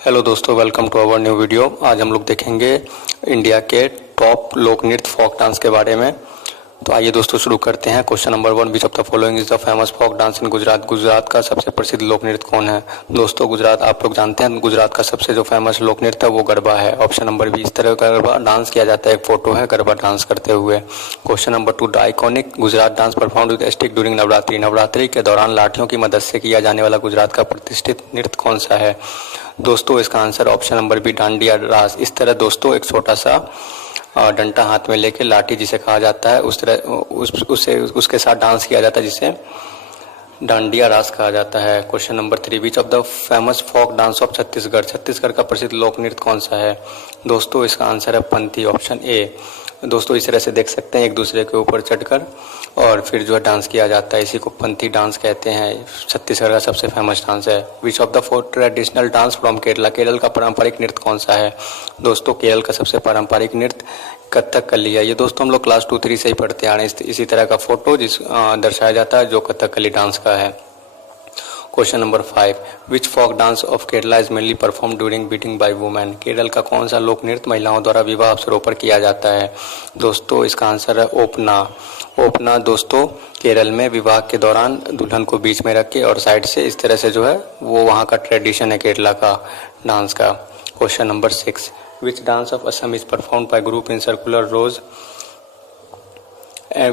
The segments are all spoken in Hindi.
हेलो दोस्तों, welcome to our new video. आज हम लोग देखेंगे इंडिया के टॉप लोक नृत्य फोक डांस के बारे में। तो आइए दोस्तों शुरू करते हैं। Question number 1, which of the following is the famous folk dance in Gujarat. Gujarat का सबसे प्रसिद्ध लोक नृत्य कौन है? दोस्तों गुजरात आप लोग जानते हैं, गुजरात का सबसे जो फेमस लोक नृत्य है वो गरबा है। ऑप्शन नंबर बी, इस तरह का गरबा डांस किया जाता है। एक फोटो है गरबा डांस करते हुए। Question number 2, the iconic Gujarat dance performed with stick during Navratri. Navratri के दौरान लाठियों की मदद से किया जाने वाला गुजरात का प्रतिष्ठित नृत्य कौन सा है? दोस्तों इसका answer option number B, Dandiya Raas. इस तरह दोस्तों एक छोटा सा डंडा हाथ में लेके लाठी जिसे कहा जाता है उस तरह उसके साथ डांस किया जाता है जिसे डांडिया रास कहा जाता है। Question number 3, which of the famous folk dance of Chhattisgarh. Chhattisgarh का प्रसिद्ध लोक नृत्य कौन सा है? दोस्तों इसका आंसर है पंथी, ऑप्शन ए। दोस्तों इस तरह से देख सकते हैं एक दूसरे के ऊपर चढ़कर और फिर जो है डांस किया जाता है, इसी को पंथी डांस कहते हैं। छत्तीसगढ़ का सबसे फेमस डांस है। विच of the 4 traditional dance from Kerala. Kerala का पारंपरिक नृत्य कौन सा है? दोस्तों केरल का सबसे पारंपरिक नृत्य कथकली है। ये दोस्तों हम लोग क्लास 2-3 से ही पढ़ते आ रहे हैं। इसी तरह का फोटो दर्शाया जाता है जो कथकली डांस का है। Question number 5, which folk dance of Kerala is mainly perform during beating by women. Kerala का कौन सा लोक नृत्य महिलाओं द्वारा विवाह अवसरों पर किया जाता है? दोस्तों इसका आंसर है ओपना। ओपना दोस्तों केरल में विवाह के दौरान दुल्हन को बीच में रख के और साइड से इस तरह से जो है वो वहाँ का ट्रेडिशन है केरला का डांस का। Question number 6, which dance of Assam is performed by group in circular rows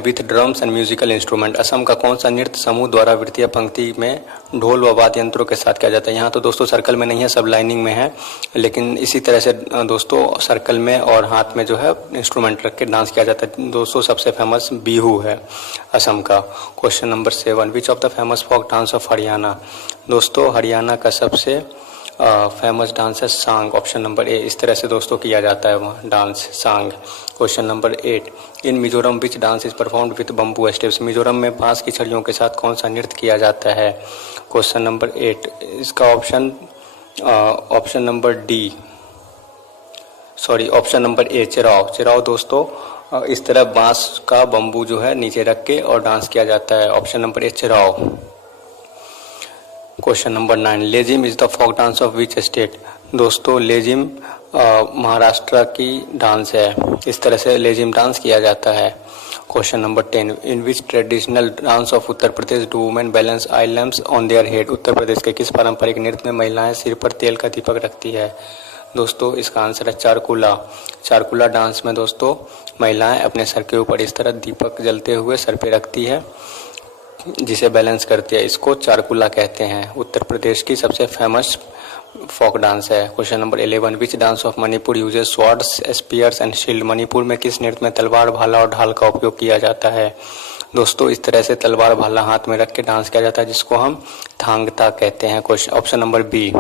with drums and musical instrument. Assam का कौन सा नृत्य समूह द्वारा वृत्तीय पंक्ति में ढोल व वाद्य यंत्रों के साथ किया जाता है? यहाँ तो दोस्तों सर्कल में नहीं है, सब लाइनिंग में है, लेकिन इसी तरह से दोस्तों सर्कल में और हाथ में जो है इंस्ट्रूमेंट रख के डांस किया जाता है। दोस्तों सबसे फेमस बिहू है असम का। Question number 7, which of the famous folk dance of Haryana. दोस्तों हरियाणा का सबसे फेमस डांस है सांग, ऑप्शन नंबर ए। इस तरह से दोस्तों किया जाता है वहाँ डांस सांग। Question number 8, in Mizoram which dance is performed with bamboo steps. Mizoram में बांस की छड़ियों के साथ कौन सा नृत्य किया जाता है? क्वेश्चन नंबर 8, इसका option number D, sorry option number A, Cheraw. Cheraw दोस्तों इस तरह बांस का बम्बू जो है नीचे रख के और डांस किया जाता है। Option number A, Cheraw. Question number 9, Lezim is the folk dance of which state. दोस्तों लेजिम महाराष्ट्र की डांस है। इस तरह से लेजिम डांस किया जाता है। Question number 10, in which traditional dance of Uttar Pradesh do women balance I lamps on their head. Uttar Pradesh के किस पारंपरिक नृत्य में महिलाएं सिर पर तेल का दीपक रखती है? दोस्तों इसका आंसर है चारकुला। चारकुला डांस में दोस्तों महिलाएं अपने सर के ऊपर इस तरह दीपक जलते हुए सर पे रखती है जिसे बैलेंस करती है, इसको चारकुला कहते हैं। उत्तर प्रदेश की सबसे फेमस फोक डांस है। Question number 11, which dance of Manipur uses swords spears and shield. Manipur में किस नृत्य में तलवार भाला और ढाल का उपयोग किया जाता है? दोस्तों इस तरह से तलवार भाला हाथ में रख के डांस किया जाता है जिसको हम थांगता कहते हैं। Option number B.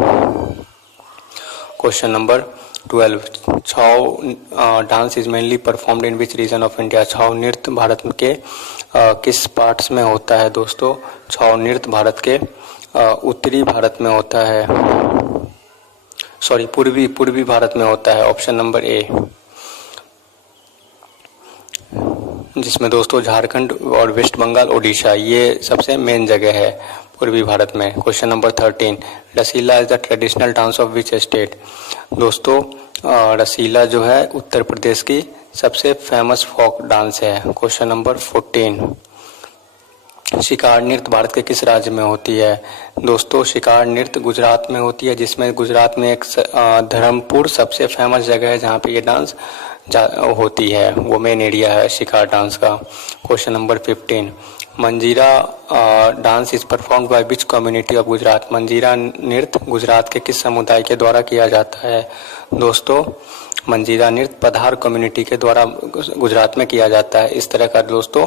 Question number 12, Chhau dance is mainly performed in which region of India. Chhau नृत्य भारत के किस पार्ट्स में होता है? दोस्तों छाऊ नृत्य भारत के उत्तरी भारत में होता है, सॉरी पूर्वी भारत में होता है। ऑप्शन नंबर ए, जिसमें दोस्तों झारखंड और वेस्ट बंगाल, ओडिशा ये सबसे मेन जगह है पूर्वी भारत में। Question number 13, Rasila is the traditional dance of which state. दोस्तों रसीला जो है उत्तर प्रदेश की सबसे फेमस फोक डांस है। क्वेश्चन नंबर 14, शिकार नृत्य भारत के किस राज्य में होती है? दोस्तों शिकार नृत्य गुजरात में होती है, जिसमें गुजरात में एक धर्मपुर सबसे फेमस जगह है जहाँ पे ये डांस होती है, वो मेन एरिया है शिकार डांस का। क्वेश्चन नंबर 15, मंजीरा dance is performed by which community of Gujarat. मंजीरा नृत्य गुजरात के किस समुदाय के द्वारा किया जाता है? दोस्तों मंजीरा नृत्य पधार कम्युनिटी के द्वारा गुजरात में किया जाता है। इस तरह का दोस्तों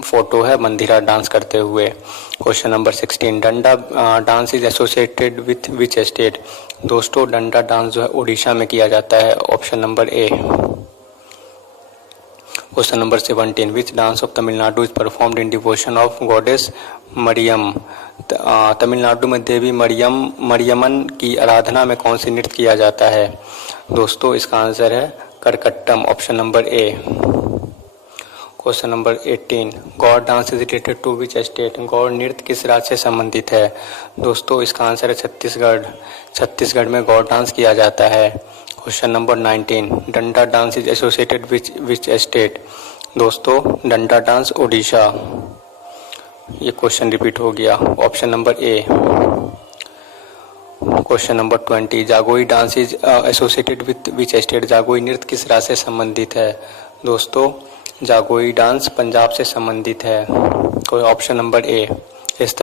फोटो है मंजीरा डांस करते हुए। क्वेश्चन नंबर 16, डंडा dance is associated with which state. दोस्तों डंडा डांस जो है उड़ीसा में किया जाता है। Option number A. Question number 17, which dance of Tamil Nadu is performed in devotion of goddess Mariyam. Tamil Nadu में देवी मरियमन की आराधना में कौन सी नृत्य किया जाता है? दोस्तों इसका आंसर है Karakattam, option number A. Question number 18, Gaur dance is related to which state? Gaur नृत्य किस राज्य से संबंधित है? दोस्तों इसका आंसर है छत्तीसगढ़। छत्तीसगढ़ में गौड़ डांस किया जाता है। Question number 19, Danda dance is associated which state? दोस्तों डंडा डांस ओडिशा। ये क्वेश्चन रिपीट हो गया। Option number A. Question number 20, Jagoi dance is associated with which state? Jagoi नृत्य किस राज्य से संबंधित है? दोस्तों जागोई डांस पंजाब से संबंधित है। कोई ऑप्शन नंबर ए।